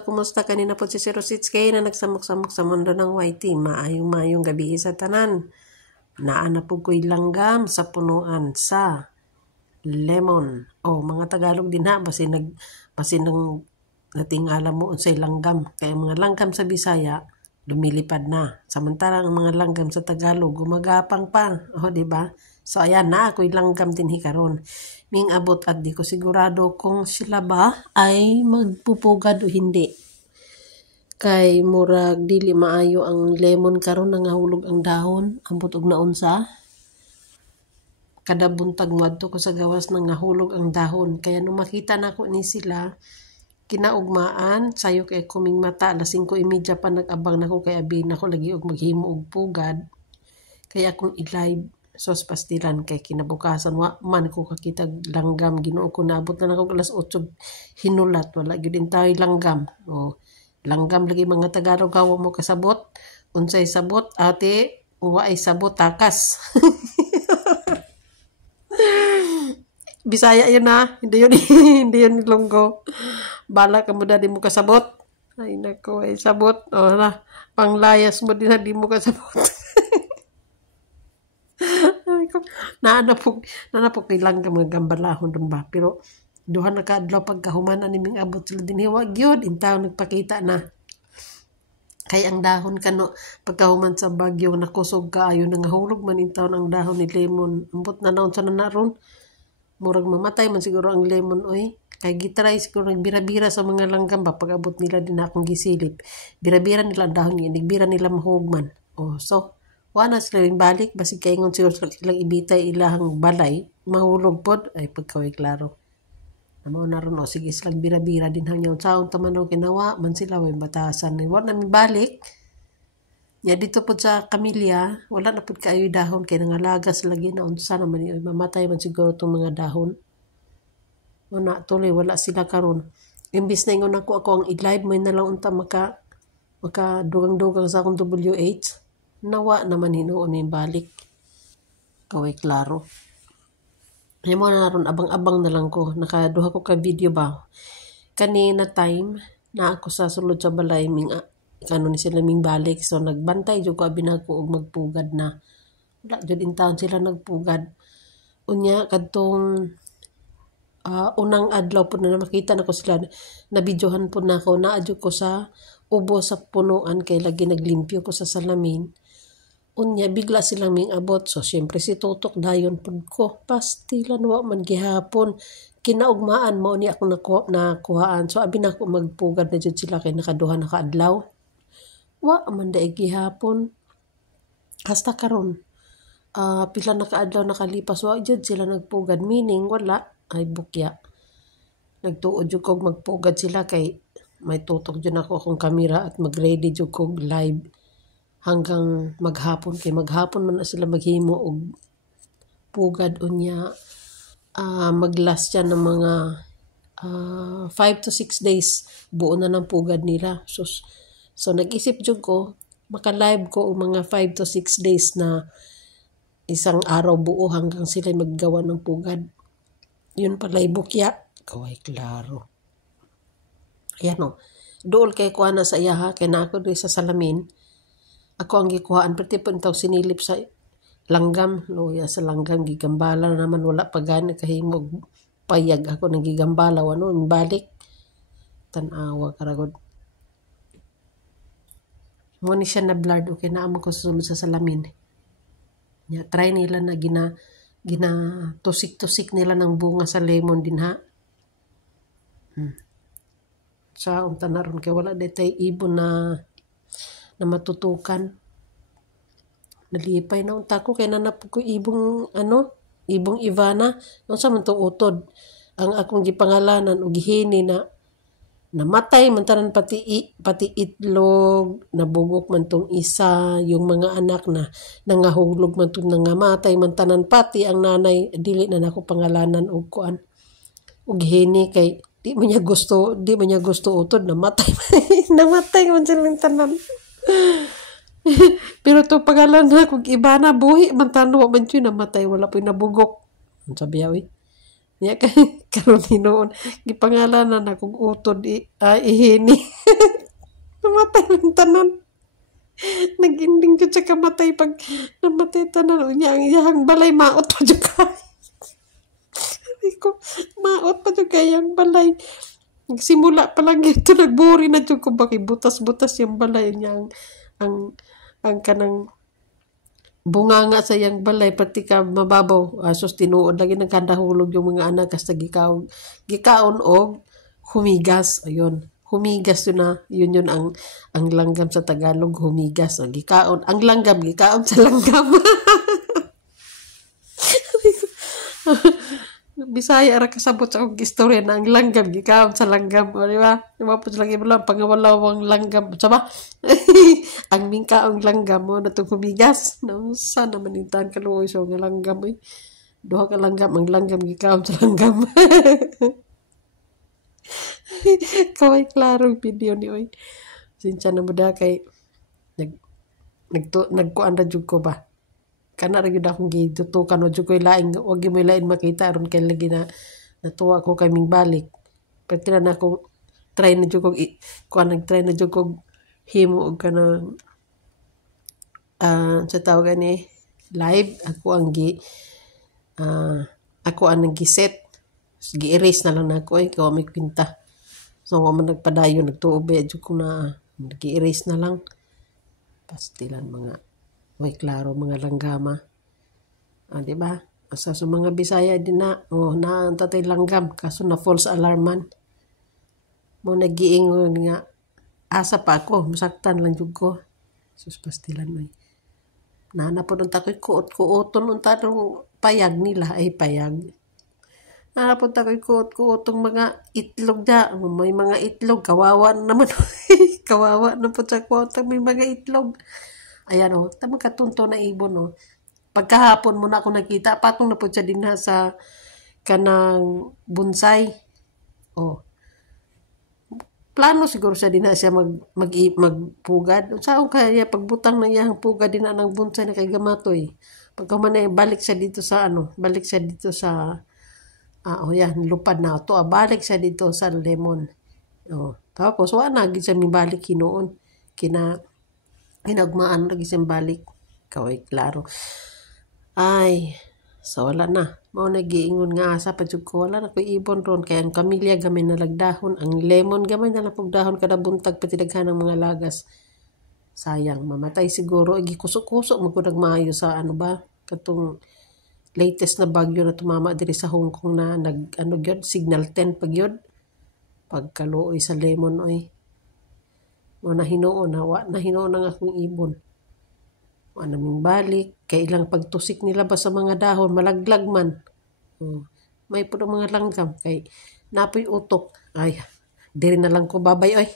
kumusta? Kanina po si 06K na nagsamok-samok sa mundo ng YT. Maayong gabi sa tanan. Naana po ko'y langgam sa punuan sa lemon. Mga Tagalog din ha. Basin ng natingala mo unsay langgam. Kaya mga langgam sa Bisaya, lumilipad na. Samantalang ang mga langgam sa Tagalog, gumagapang pa. Diba? So, ayan na, ako'y langgam din hikaron. Ming abot at di ko sigurado kung sila ba ay magpupugad o hindi. Kay murag dili maayo ang lemon karon nangahulog ang dahon, ambot og naunsa. Kada buntag ngadto ko sa gawas nangahulog ang dahon. Kaya nung makita nako ni sila, kinaugmaan, sayo kay kuming mata, alas 5:30 pa nag-abang nako kay abin ako lagi og maghimo og pugad. Kaya akong i-live sos pastilan kay kinabukasan wa man ko kakita langgam. Ginoo ko naabot na ako alas 8 hinulat wala gyud intay langgam. Langgam lagi mga Tagalog kawo mo kasabot. Unsay sabot ate wa ay sabot takas. Bisaya yun na, hindi yun Ilonggo. Bala ka mo na di mo kasabot. Ay nako ay sabot. Panglayas mo din na di mo kasabot. Naana po kailang ka mga gambalahon dun ba. Pero duha na kaadlaw pagkahuman animing abot sila din hiwag yun. Intaw nagpakita na. Kaya ang dahon kano pagkahuman sa bagyo nakusog ka ayon nangahulog man intaw ang dahon ni lemon. Ambot na naon sa nanaron. Murag mamatay man siguro ang lemon oy. Kay gitry siguro nagbira-bira sa mga langgam ba pag abot nila din akong gisilip. Bira-bira nila ang dahon niya. Nagbira nila mahugman. So wala sila rin balik, basig kaingon silang ibitay ilahang balay, mahulog pod, ay pagkaway klaro. Namaw na ron, sige silang bira-bira din hangyaw saon tamanaw kinawa, man sila way batasan. Wala namin balik, ya dito pod sa kamilya, wala na pod kaayoy dahon, kaya nangalagas lagi na unsa naman yun, mamatay man siguro itong mga dahon. Wala tuloy, wala sila karon. Imbis na ingon ako ang i-live, may nalang unta maka dugang-dugang sa akong WH. Nawa naman hinuon yung balik. Kaway klaro. Ngayon mo na ron, abang-abang na lang ko. Nakaduha ko ka video ba? Kanina time na ako sa sulod sa balay, ni sila ming balik. So nagbantay dyan ko abin ako og magpugad na. Wala dyan in town sila nagpugad. Unya, kadtong unang adlaw po na makita na ko sila. Nabidyohan po na ako. Naadyo ko sa ubo sa punuan kay lagi naglimpyo ko sa salamin. Unya, bigla silang ming abot. So, syempre si Tutok dayon pod ko. Pastilan wa man gihapon. Kinaugmaan mo ni ako nakuhaan. So, abin ako magpugad na dyan sila kay nakaduha na kaadlaw. Wa man daig gihapon. Hasta karon. Pila na kaadlaw nakalipas. Wa dyan sila nagpugad. Meaning, wala. Ay bukya. Nagtuod dyan kog magpugad sila kay may tutok dyan ako akong kamera at mag-ready dyan kog live. Hanggang maghapon kay maghapon man na sila maghimo og pugad unya maglast yan ng mga 5 to 6 days buo na ng pugad nila. So nag-isip jud ko maka-live ko og mga 5 to 6 days na isang araw buo hanggang sila maggawa ng pugad. Yun pala ibukya. Kaway klaro. Ayan dool kay kuha na sa iya ha kay na ako sa salamin. Ako ang gikuhaan, pati po itong sinilip sa langgam. Luya sa langgam, gigambala na naman, wala pa gani kahimog payag ako ng gigambala. Balik. Tanawa, karagod. Muna siya na blurred, okay, naamang ko susunod sa salamin. Try nila na tusik-tusik nila ng bunga sa lemon din ha. Sa unta na ron, kaya wala detay ibon na matutukan. Nalipay na unta ko kay nanap ko ibong Ivana. Ano sa man to utod ang akong gipangalanan og gihini na namatay man tanan pati itlog, nabugok man tong isa, yung mga anak na nangahulog man tong nangamatay man tanan pati ang nanay dili na nako pangalanan og kuan og gihini kay di man niya gusto utod namatay man silang tanan. Pero to pangalan na kung iba na buhi man tano man yun namatay wala po nabugok. Ang sabi yawi Ya karon hinuon gipangalanan akong utod ihini. Namatay lang tanan. Nag-ending jud sa kamatay pag namatay tanan unya ang iyang balay maot pa jud kay. Sabi ko, maot pa jud kay ang balay. Nagsimula pa lang ito, nagburi na jud ko bakit butas-butas yung balay niya ang kanang bunganga sa yang balay praktika mababaw asos tinuod lagi nagkandahulog yung mga anak kas gikaon og humigas ayun humigas yun ang langgam sa Tagalog humigas o gikaon ang langgam gikaon sa langgam. Bisaya ra kasabot sa akong istorya na ang langgam gikaon sa langgam o di ba po lagi mo lang pangawalawang langgam saba. Ang mingkaong langgam mo na itong humigas. Nausa naman yung tahan kaluoy so nga langgam eh. Duha ka langgam, ang langgam gikaon sa langgam. Kaway klarong video ni oy. Sinsya na mo da kay nagkuan ra jud ko ba. Kana ra gyud akong gitutukan o jud ko'y laing wag mo lain makita aron kay lagi na natuwa ko kay ming balik. Pagtira na ako try na jud ko nag-try na jud ko himo og kanang sa tawag ni live ako ang giset gi-erase na lang nako ay ko may kwinta so wa man nagpadayon nagtuob jud ko na gi-erase na lang pastilan mga may klaro mga langgama di ba asa sa mga Bisaya din na na tatay langgam kaso na false alarman mo nagiingon nga asa pa ako masaktan lang jud ko sus pastilan may nana po nung tako'y kuot-kuoton unta nung payag nila ay payag nana po tako'y kuot-kuotong mga itlog da may mga itlog kawawa naman kawawa na po sa kuotong may mga itlog ayan tamang katunto na ibon pagkahapon mo na ako nakita patong na po siya din sa kanang bonsai plano siguro siya din na siya magpugad. Saan kaya pagbutang na iyang pugad din na ng bonsai na kay gamatoy. Pagka man balik siya dito sa balik siya dito sa yan, lupad na to. Balik siya dito sa lemon. Tapos wala na siya mibalik hinoon. Hinagmaan lagi siya balik. Kaway klaro. Ay, so wala na. Mao nagiingon nga asa pa jud ko wala na ko ibon ron kay ang kamilya gamay na lagdahon ang lemon gamay na lang dahon kada buntag pati daghan ng mga lagas sayang mamatay siguro gikusok-kusok mo ko nagmaayo sa ba katong latest na bagyo na tumama diri sa Hong Kong na gyud signal 10 pag yun pagkaluoy sa lemon mo na hinuon ang akong ibon naming balik kay ilang pagtusik nila ba sa mga dahon malaglag man may puno mga langgam kay napoy utok ay diri na lang ko babay oy